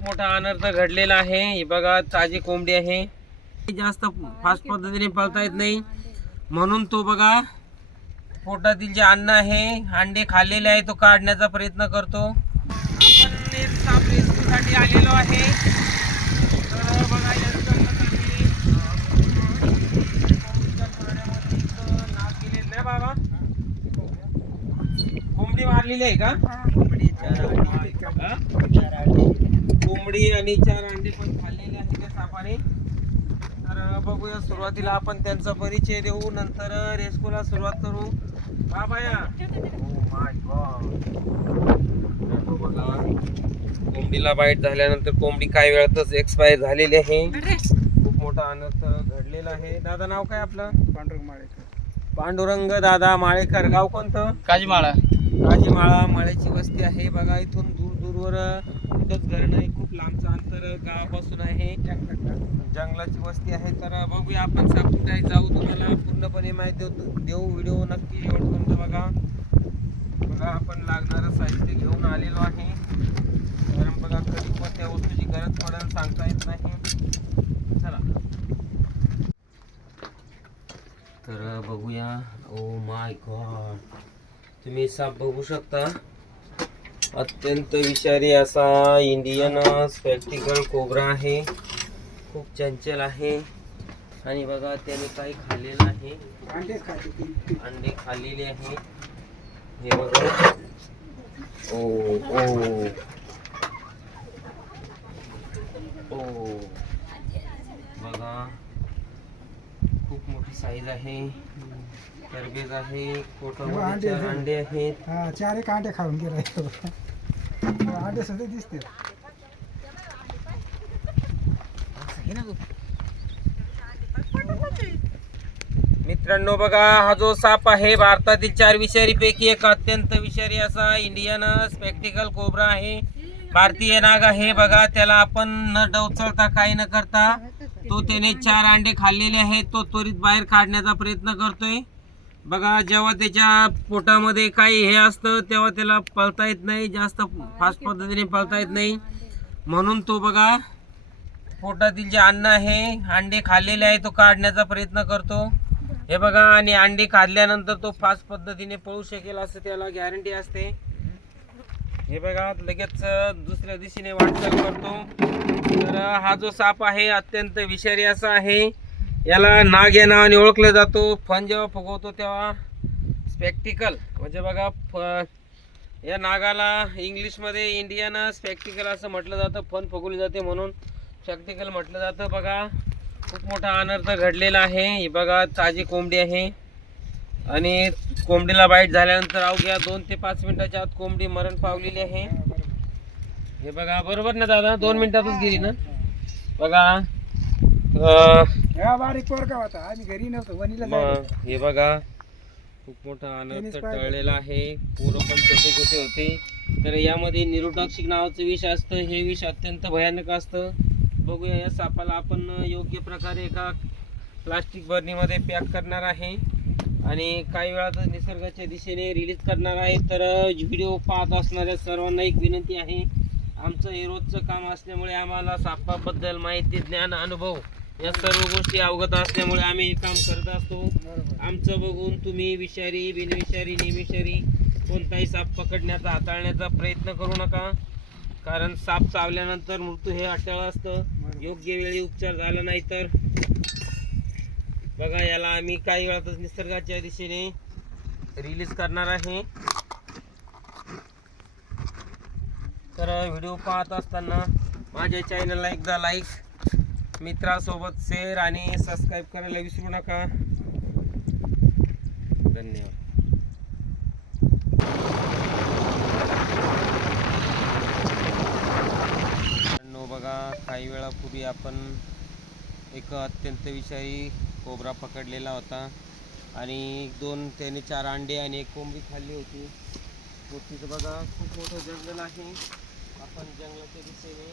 मोठा अनर्थ घडलेला आहे. हे बघा ताजी कोंबडी आहे. जास्त फास्ट पद्धतीने पळता येत नाही. म्हणून तो बघा पोटातील जे अन्न आहे अंडे खाल्लेले आहे तो काढण्याचा प्रयत्न करतो. आपण साप रेस्क्यूसाठी आलेलो आहे. तर बघा बाबा? कोंबडी मारलेली आहे का हा? कोंबडी आणि चार अंडे पण खाल्लेले आहेत त्या सापाने तर बघूया सुरुवातीला आपण त्यांचा परिचय देऊ नंतर रेस्क्यूला सुरुवात करू. बाबा या Oh my God. तो बघा, कोंबडीला बाईट झाल्यानंतर कोंबडी काही वेळातच एक्सपायर झालेली आहे. खूप मोठा अनर्थ घडलेला आहे. दादा नाव काय आपलं? पांडुरंग माळेकर. पांडुरंग दादा माळेकर. गाव कोणतं? काजीमाळा. काजीमाळा माळ्याची वस्ती आहे. बघा इथून दूर दूरवर एकच घर नाही खूप लांबचं अंतर गावापासून आहे. जंगलाची वस्ती आहे. तर बघूया आपण सापूट आहे जाऊ तुम्हाला पूर्णपणे माहिती देऊ देऊ व्हिडिओ नक्की शेवटपर्यंत बघा. बघा आपण लागणारं साहित्य घेऊन आलेलो आहे. कारण बघा कधी कोणत्या वस्तूची गरज पडेल सांगता येत नाही. चला. तर बघूया. ओ माय गॉड तुम्ही साप बघू शकता. अत्यंत विषारी असा इंडियन स्पेक्टिकल कोबरा आहे. खूप चंचल आहे. आणि बघा त्याने काही खाल्लेलं आहे. अंडे खाल्लेले आहे. हे बघा. ओ ओ. ओ बघा खूप मोठी साईज आहे. तरबेज आहे पोटामध्ये चार अंडे आहेत. हा चार एक अंडे खाऊन गेला अंडे सुद्धा दिसते मित्रांनो बघा हा जो साप आहे भारतातील चार विषारी पैकी एक अत्यंत विषारी असा इंडियन स्पेक्टिकल कोबरा आहे. भारतीय नाग आहे बघा त्याला आपण न डवचळता काही न करता तो त्याने चार अंडे खाल्लेले आहेत तो त्वरित बाहेर काढण्याचा प्रयत्न करतोय. बघा जेव्हा त्याच्या पोटामध्ये काही हे असतं तेव्हा त्याला पळता येत नाही जास्त फास्ट पद्धतीने पळता येत नाही. म्हणून तो बघा पोटातील जे अन्न आहे अंडे खाल्लेले आहे तो काढण्याचा प्रयत्न करतो. हे बघा आणि अंडे खाल्ल्यानंतर तो फास्ट पद्धतीने पळू शकेल असं त्याला गॅरंटी असते. हे बघा लगेच दुसऱ्या दिशेने वाटचाल करतो. तर हा जो साप आहे अत्यंत विषारी असा आहे. याला नाग या नावाने ओळखलं जातो. फन जेव्हा फुगवतो तेव्हा स्पेक्टिकल म्हणजे बघा फ या नागाला इंग्लिशमध्ये इंडियन स्पेक्टिकल असं म्हटलं जातं. फन फुगवली जाते म्हणून स्पेक्टिकल म्हटलं जातं. बघा खूप मोठा अनर्थ घडलेला आहे. ही बघा ताजी कोंबडी आहे. आणि कोंबडीला बाईट झाल्यानंतर अवघ्या दोन ते पाच मिनिटाच्या आत कोंबडी मरण पावलेली आहे. हे बघा बरोबर ना दादा? दोन मिनिटातच गेली ना? बघा. हा बारीक पोरका होता आम्ही घरी नव्हतो वनीला जायला. मग हे बघा खूप मोठा पाहिलं. टळलेला आहे. पोरं पण छोटे छोटे होते. तर यामध्ये निरोटॉक्सिक नावाचं विष असतं. हे विष अत्यंत भयानक असतं. बघूया या सापाला आपण योग्य प्रकारे एका प्लास्टिक बर्नीमध्ये पॅक करणार आहे. आणि काही वेळातच निसर्गाच्या दिशेने रिलीज करणार आहे. तर व्हिडिओ पाहत असणाऱ्या सर्वांना एक विनंती आहे. आमचं हे रोजचं काम असल्यामुळे आम्हाला सापाबद्दल माहिती ज्ञान अनुभव या सर्व गोष्टी अवगत असल्यामुळे आम्ही हे काम करत असतो. आमचं बघून तुम्ही विषारी बिनविषारी निविषारी कोणताही साप पकडण्याचा हाताळण्याचा प्रयत्न करू नका. कारण साप चावल्यानंतर मृत्यू हे अटळ असतं. योग्य वेळी उपचार झाला नाही तर बघा याला आम्ही काही वेळातच निसर्गाच्या दिशेने रिलीज करणार आहे. तर व्हिडिओ पाहत असताना माझ्या चॅनलला एकदा लाईक मित्रासोबत शेअर आणि सबस्क्राईब करायला विसरू नका. धन्यवाद. बघा काही वेळापूर्वी आपण एक अत्यंत विषयी कोबरा पकडलेला होता. आणि दोन त्याने चार अंडे आणि एक कोंबडी खाल्ली होती. तो बघा खूप मोठं जंगल आहे. आपण जंगलाच्या दिशेने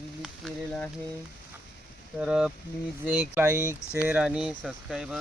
रिलीज केलेलं आहे. तर प्लीज एक लाईक शेअर आणि सबस्क्राईब